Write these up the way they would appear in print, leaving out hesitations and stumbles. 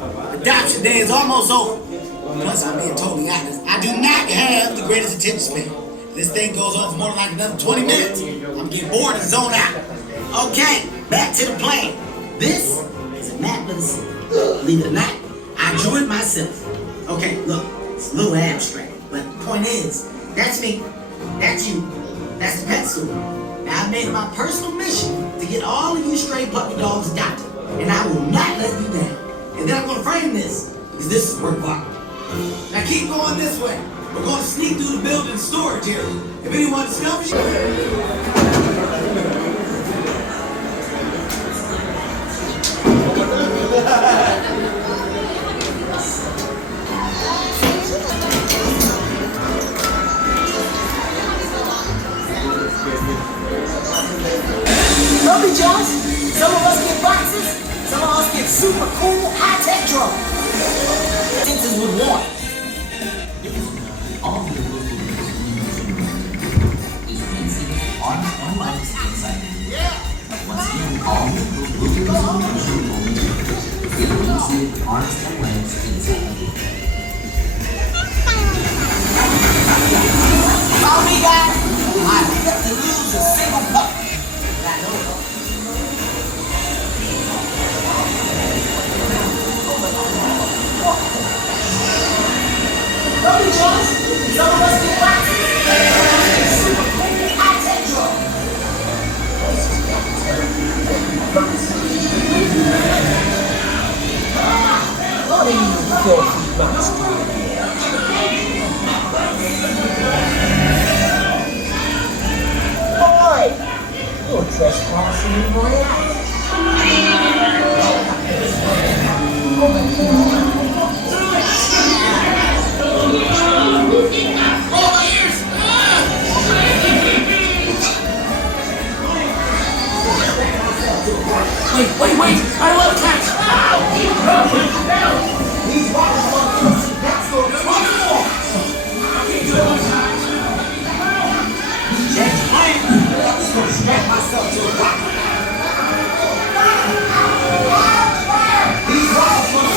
Adoption day is almost over. Plus, I'm being totally honest, I do not have the greatest attention span. This thing goes on for more than like another 20 minutes. I'm getting bored and zone out. Okay, back to the plan. This is a map of the city. Believe it or not, I drew it myself. Okay, look, it's a little abstract, but the point is, that's me, that's you, that's the pet store. Now I've made it my personal mission to get all of you stray puppy dogs adopted, and I will not let you down. And then I'm gonna frame this, because this is work of art. Now keep going this way. We're gonna sneak through the building storage area. If anyone discovers you... Lovely Josh, some of us get boxes, some of us get super cool high-tech drones. Senses would want. All of the local is receiving arms and legs inside. Once again, all of the local is receiving arms and legs inside. Follow me, guys. I've yet to lose a single pup. But I know it. Lovely Josh, some of us get boxes. Super cool high-tech drone. What do you feel best? Boy, you're trespassing in my house. Wait, I love cats! These bottles are that's so good. I can't do it one time. Change plan. I'm just gonna strap myself to a rock. These bottles are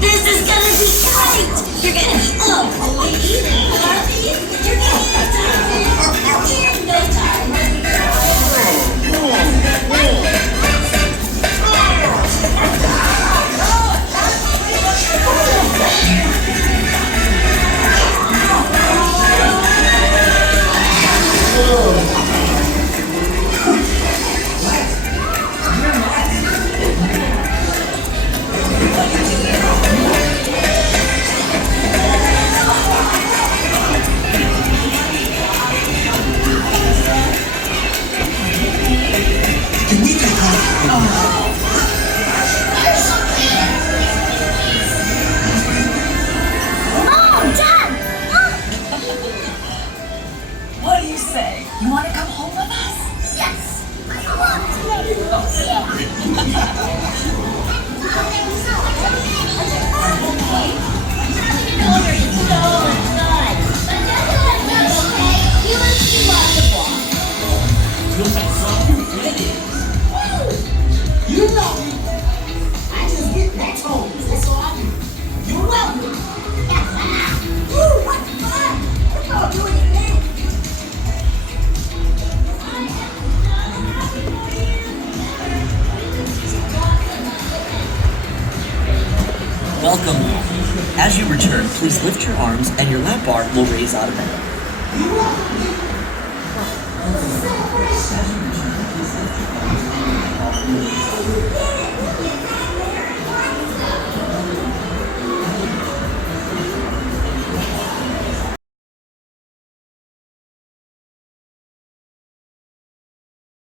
this is gonna be great! You're gonna be ugly, fluffy, you're gonna be dirty, in no time. Welcome. As you return, please lift your arms and your lap bar will raise automatically.